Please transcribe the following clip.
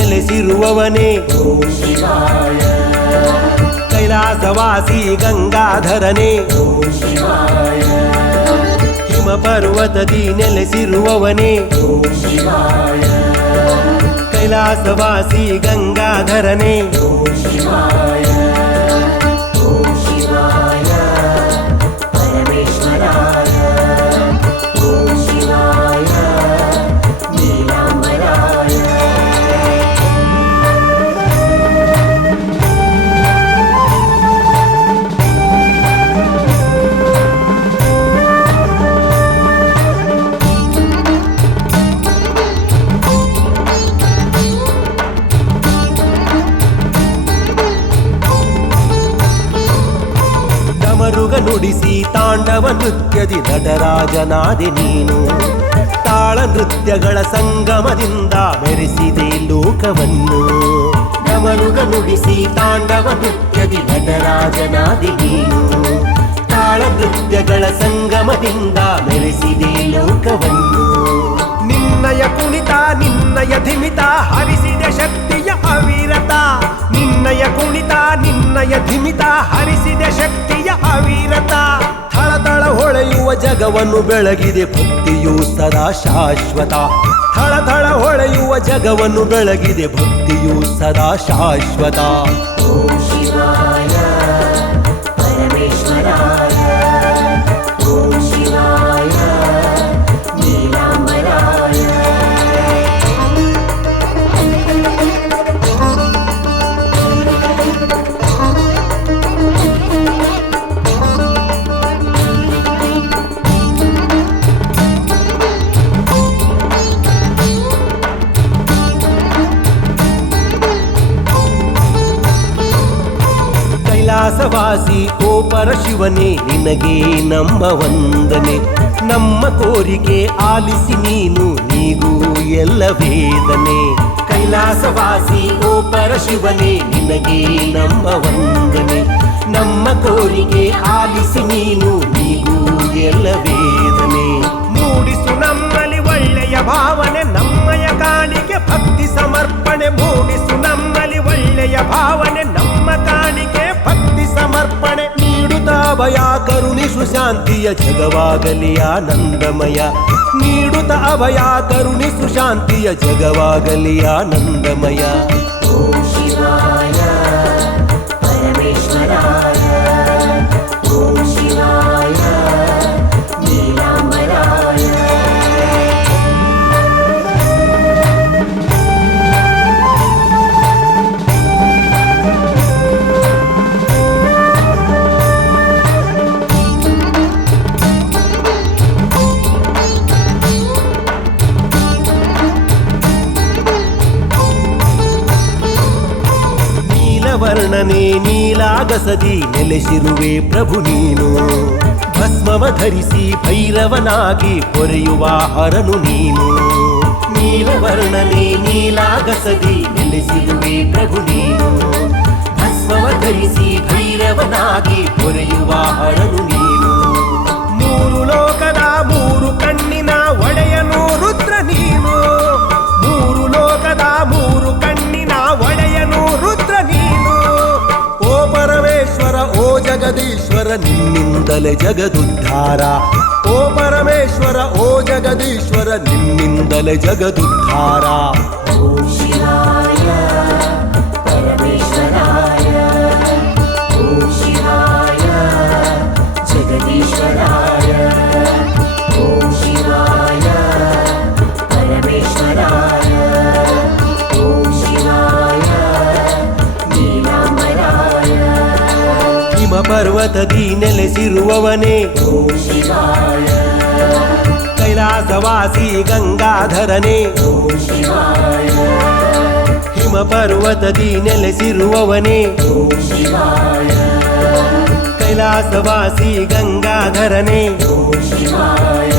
ನೆಲೆಸಿರುವವನೇ ಓಂ ಶಿವಾಯ ಕೈಲಾಸವಾಸಿ ಗಂಗಾಧರನೇ ಓಂ ಶಿವಾಯ ಹಿಮ ಪರ್ವತದಿ ನೆಲೆಸಿರುವವನೇ ಓಂ ಶಿವಾಯ ಕೈಲಾಸವಾಸಿ ಗಂಗಾಧರನೇ ಓಂ ಶಿವಾಯ ಓಂ ಶಿವಾಯ ಪರಮೇಶ್ವರಾಯ ಓಂ ಶಿವಾಯ ನೀಲಾಂಬರಾಯ ಡಮರುಗ ನುಡಿಸಿ ತಾಂಡವ ನೃತ್ಯದಿ ನಟರಾಜನಾದೆ ನೀನು ತಾಳ ನೃತ್ಯಗಳ ಸಂಗಮದಿಂದ ಮೆರೆಸಿದೆ ಲೋಕವನ್ನು ಡಮರುಗ ನುಡಿಸಿ ತಾಂಡವ ನೃತ್ಯದಿ ನಟರಾಜನಾದೆ ನೀನು ತಾಳ ನೃತ್ಯಗಳ ಸಂಗಮದಿಂದ ಮೆರೆಸಿದೆ ಲೋಕವನ್ನು ನಿನ್ನಯ ಕುಣಿತ ನಿನ್ನಯ ಧಿಮಿತ ಹರಿಸಿದೆ ಶಕ್ತಿಯ ಅವಿರತ ನಿನ್ನಯ ಕುಣಿತ ನಿನ್ನಯ ಧಿಮಿತ ಹರಿಸಿದೆ ಶಕ್ತಿಯ ಅವಿರತ ಥಳಥಳ ಹೊಳೆಯುವ ಜಗವನ್ನು ಬೆಳಗಿದೆ ಭಕ್ತಿಯು ಸದಾ ಶಾಶ್ವತ ಥಳಥಳ ಹೊಳೆಯುವ ಜಗವನ್ನು ಬೆಳಗಿದೆ ಭಕ್ತಿಯು ಸದಾ ಶಾಶ್ವತ ಓಂ ಶಿವಾಯ ಪರಮೇಶ್ವರಾಯ ಓಂ ಶಿವಾಯ ನೀಲಾಂಬರಾಯ ಕೈಲಾಸವಾಸಿ ಓ ಪರಶಿವನೇ ನಿನಗೆ ನಮ್ಮ ವಂದನೆ ನಮ್ಮ ಕೋರಿಕೆ ಆಲಿಸಿ ನೀನು ನೀಗೂ ಎಲ್ಲ ವೇದನೆ ಕೈಲಾಸವಾಸಿ ಓ ಪರಶಿವನೇ ನಿನಗೆ ನಮ್ಮ ವಂದನೆ ನಮ್ಮ ಕೋರಿಕೆ ಆಲಿಸಿ ನೀನು ನೀಗೂ ಎಲ್ಲ ವೇದನೆ ಮೂಡಿಸು ನಮ್ಮಲ್ಲಿ ಒಳ್ಳೆಯ ಭಾವನೆ ನಮ್ಮಯ ಕಾಣಿಕೆ ಭಕ್ತಿ ಸಮರ್ಪಣೆ ಮೂಡಿಸು ನಮ್ಮಲ್ಲಿ ಒಳ್ಳೆಯ ಭಾವನೆ ನಮ್ಮ ಕಾಣಿಕೆ ಭಕ್ತಿ ಸಮರ್ಪಣೆ ನೀಡುತ್ತಾ ಭಯ ಕರುಣಿಸು ಶಾಂತಿಯ ಜಗವಾಗಲಿ ಆನಂದಮಯ ನೀಡುತ್ತಾ ಅಭಯ ಕರುಣಿಸು ಶಾಂತಿಯ ಜಗವಾಗಲಿ ಆನಂದಮಯ ಓಂ ಶಿವಾಯ ಪರಮೇಶ್ವರಾಯ ಓಂ ಶಿವಾಯ ನೀಲಾಂಬರಾಯ ವರ್ಣನೆ ನೀಲಾಗಸದಿ ನೆಲೆಸಿರುವೆ ಪ್ರಭು ನೀನು ಭಸ್ಮವ ಧರಿಸಿ ಭೈರವನಾಗಿ ಪೊರೆಯುವ ಹರನು ನೀನು ನೀಲವರ್ಣನೆ ನೀಲಾಗಸದಿ ನೆಲೆಸಿರುವೆ ಪ್ರಭು ನೀನು ಭಸ್ಮವ ಧರಿಸಿ ಭೈರವನಾಗಿ ಪೊರೆಯುವ ಹರನು ನೀನು ಮೂರು ಲೋಕದ ಮೂರು ಕಣ್ಣಿನ ಒಡೆಯನು ರುದ್ರ ನೀನು ಮೂರು ಲೋಕದ ಮೂರು ಕಣ್ಣಿನ ಒಡೆಯನು ರುದ್ರ ನೀನು ಓ ಪರಮೇಶ್ವರ ಓ ಜಗದೀಶ್ವರ ನಿನ್ನಿಂದಲೇ ಜಗದುದ್ಧಾರ ಓ ಪರಮೇಶ್ವರ ಓ ಜಗದೀಶ್ವರ ನಿನ್ನಿಂದಲೇ ಜಗದುದ್ಧಾರ ಓಂ ಶಿವಾಯ ಪರಮೇಶ್ವರಾಯ ಓಂ ಶಿವಾಯ ಜಗದೀಶ್ವರಾಯ ಓಂ ಶಿವಾಯ ಪರಮೇಶ್ವರಾಯ ಓಂ ಶಿವಾಯ ನೀಲಾಂಬರಾಯ ಹಿಮ ಪರ್ವತದಿ ನೆಲೆಸಿರುವವನೇ ಓಂ ಶಿವಾಯ ಕೈಲಾಸವಾಸಿ ಗಂಗಾಧರನೇ ಓಂ ಶಿವಾಯ ಹಿಮ ಪರ್ವತದಿ ನೆಲೆಸಿರುವವನೇ ಓಂ ಶಿವಾಯ ಕೈಲಾಸವಾಸಿ ಗಂಗಾಧರನೇ ಓಂ ಶಿವಾಯ